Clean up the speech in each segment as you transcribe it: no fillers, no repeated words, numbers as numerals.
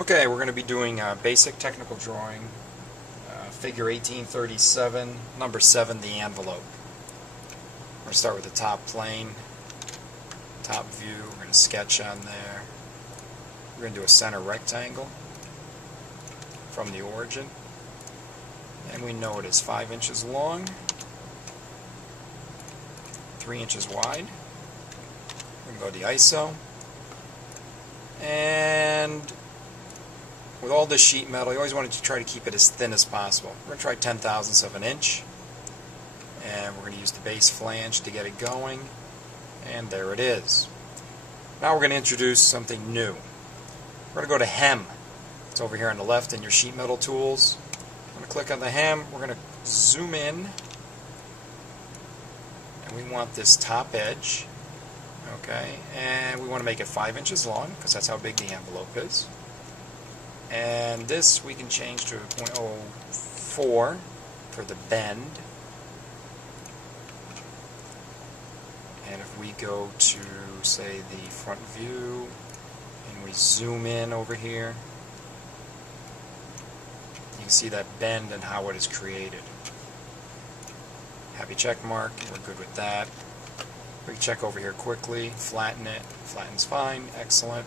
Okay, we're going to be doing basic technical drawing, figure 1837, number 7, the envelope. We're going to start with the top plane, top view. We're going to sketch on there. We're going to do a center rectangle from the origin. And we know it is 5 inches long, 3 inches wide. We can go to the ISO. And with all this sheet metal, you always want to try to keep it as thin as possible. We're going to try 10,000ths of an inch. And we're going to use the base flange to get it going. And there it is. Now we're going to introduce something new. We're going to go to hem. It's over here on the left in your sheet metal tools. I'm going to click on the hem. We're going to zoom in. And we want this top edge. Okay, and we want to make it 5 inches long because that's how big the envelope is. And this we can change to 0.04 for the bend. And if we go to, say, the front view and we zoom in over here, you can see that bend and how it is created. Happy check mark, we're good with that. We can check over here quickly, flatten it, flattens fine, excellent.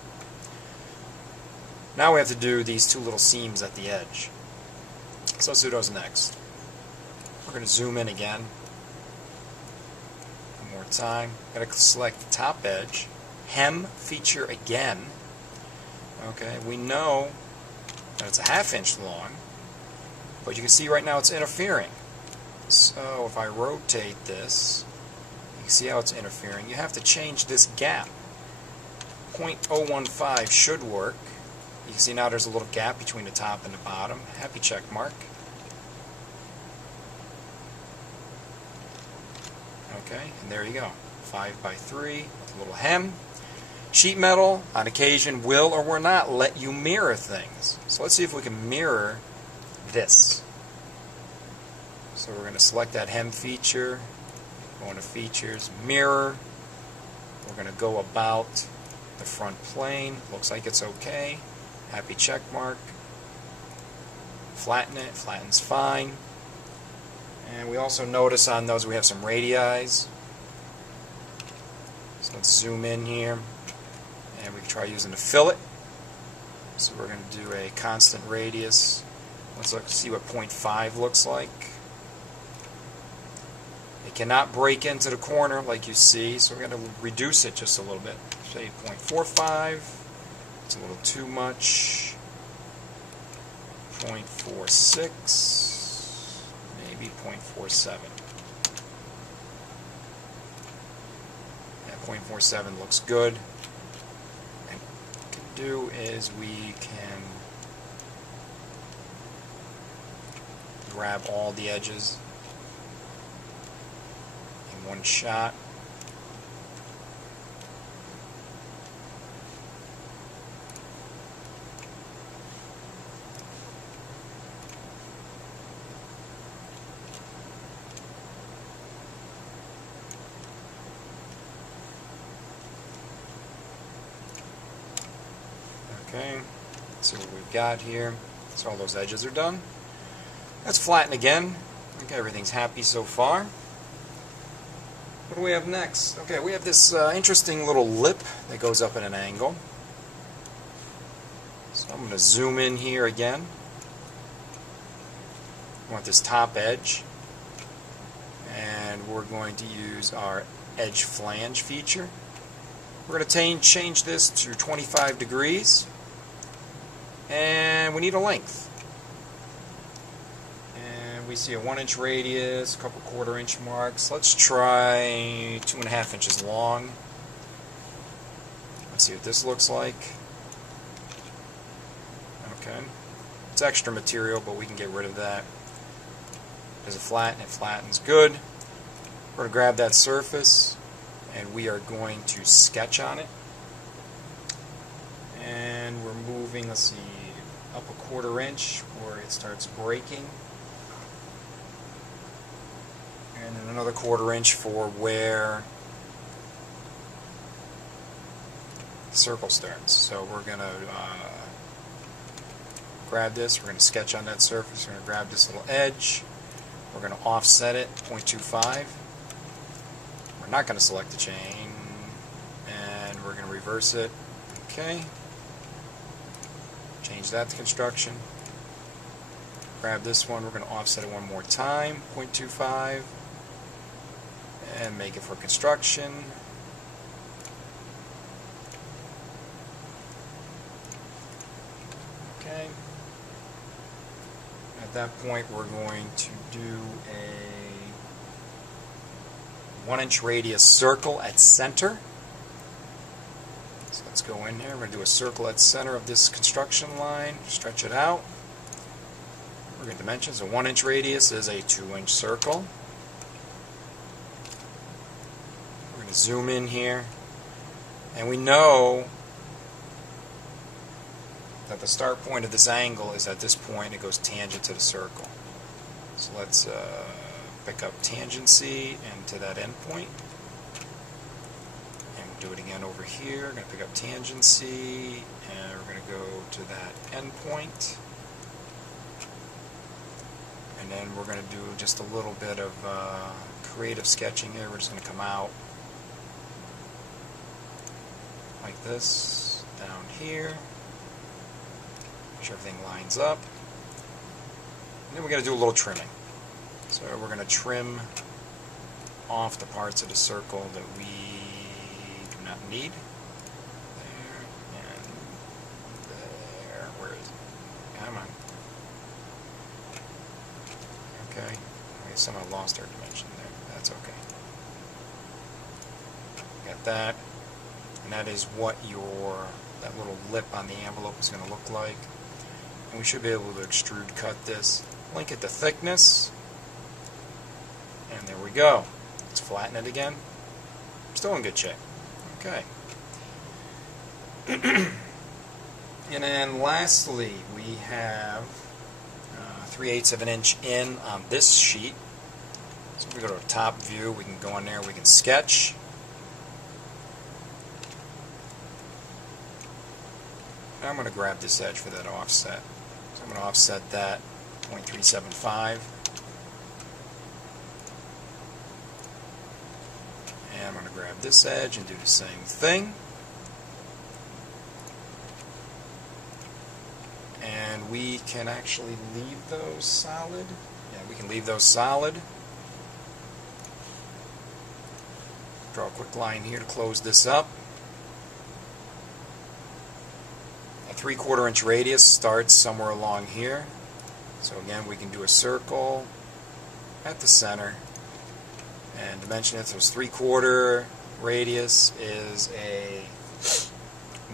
Now we have to do these two little seams at the edge. So let's do those next. We're going to zoom in again. One more time. Got to select the top edge, hem feature again. Okay, we know that it's a 1/2 inch long, but you can see right now it's interfering. So if I rotate this, you can see how it's interfering. You have to change this gap. 0.015 should work. You can see now there's a little gap between the top and the bottom. Happy check mark. Okay, and there you go. 5x3 with a little hem. Sheet metal, on occasion, will or will not let you mirror things. So let's see if we can mirror this. So we're going to select that hem feature. Go into features, mirror. We're going to go about the front plane. Looks like it's okay. Happy check mark. Flatten it. Flattens fine. And we also notice on those we have some radii. So let's zoom in here. And we can try using the fillet. So we're going to do a constant radius. Let's look, see what 0.5 looks like. It cannot break into the corner like you see, so we're going to reduce it just a little bit. Say 0.45. It's a little too much. 0.46. Maybe 0.47. Yeah, 0.47 looks good. And what we can do is we can grab all the edges one shot. Okay, let's see what we've got here. So all those edges are done. Let's flatten again. I think everything's happy so far. What do we have next? Okay, we have this interesting little lip that goes up at an angle. So I'm going to zoom in here again. I want this top edge. And we're going to use our edge flange feature. We're going to change this to 25 degrees. And we need a length. We see a 1 inch radius, a couple 1/4 inch marks. Let's try 2.5 inches long. Let's see what this looks like. Okay. It's extra material, but we can get rid of that. Does it flatten? It flattens good. We're going to grab that surface and we are going to sketch on it. And we're moving, let's see, up a 1/4 inch where it starts breaking. And then another 1/4 inch for where the circle starts. So we're going to grab this, we're going to sketch on that surface, we're going to grab this little edge, we're going to offset it 0.25. We're not going to select the chain, and we're going to reverse it. Okay. Change that to construction. Grab this one, we're going to offset it one more time, 0.25, and make it for construction. Okay. At that point, we're going to do a 1-inch radius circle at center. So let's go in here. We're going to do a circle at center of this construction line. Stretch it out. We're going to dimensions. A 1-inch radius is a 2-inch circle. We're going to zoom in here. And we know that the start point of this angle is at this point. It goes tangent to the circle. So let's pick up tangency and to that end point. And we'll do it again over here. We're going to pick up tangency and we're going to go to that end point. And then we're going to do just a little bit of creative sketching here. We're just going to come out like this, down here. Make sure everything lines up. And then we're going to do a little trimming. So we're going to trim off the parts of the circle that we do not need. There and there. Where is it? Come on. Okay. I somehow lost our dimension there. That's okay. Got that. And that is what that little lip on the envelope is going to look like. And we should be able to extrude cut this. Link it to thickness. And there we go. Let's flatten it again. Still in good shape. Okay. And then lastly, we have 3/8 of an inch in on this sheet. So if we go to a top view, we can go in there, we can sketch. Now I'm going to grab this edge for that offset. So I'm going to offset that 0.375. And I'm going to grab this edge and do the same thing. And we can actually leave those solid. Yeah, we can leave those solid. Draw a quick line here to close this up. A 3/4 inch radius starts somewhere along here. So again, we can do a circle at the center. And dimension it, so it's 3/4 radius is a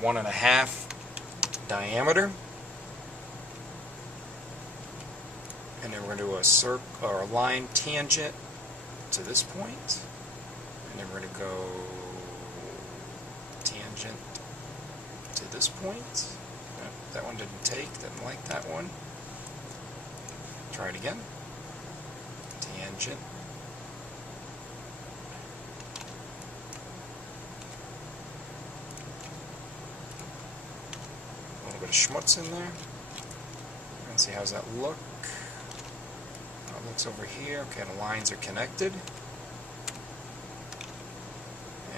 1.5 diameter. And then we're going to do a circle or a line tangent to this point. And then we're going to go tangent to this point. That one didn't didn't like that one. Try it again. Tangent. A little bit of schmutz in there. Let's see, how's that look? It looks over here. Okay, the lines are connected.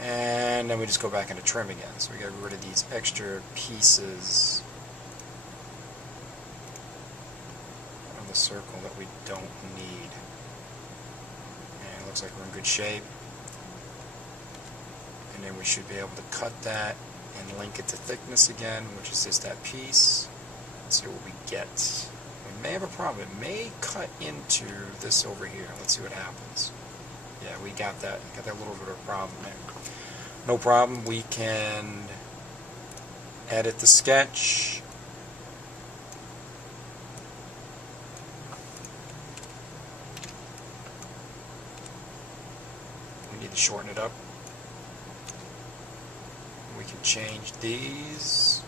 And then we just go back into trim again. So we got rid of these extra pieces of the circle that we don't need. And it looks like we're in good shape. And then we should be able to cut that and link it to thickness again, which is just that piece. Let's see what we get. We may have a problem. It may cut into this over here. Let's see what happens. Yeah, we got that. Got that little bit of a problem there. No problem. We can edit the sketch. We need to shorten it up. We can change these.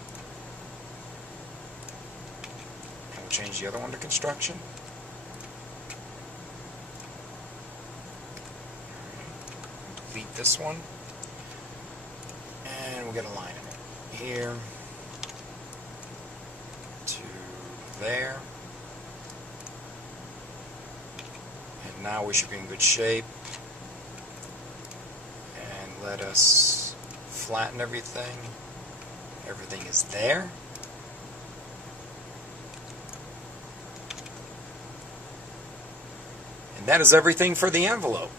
And we'll change the other one to construction. Delete this one. And we'll get a line in it. Here to there. And now we should be in good shape. And let us flatten everything. Everything is there. And that is everything for the envelope.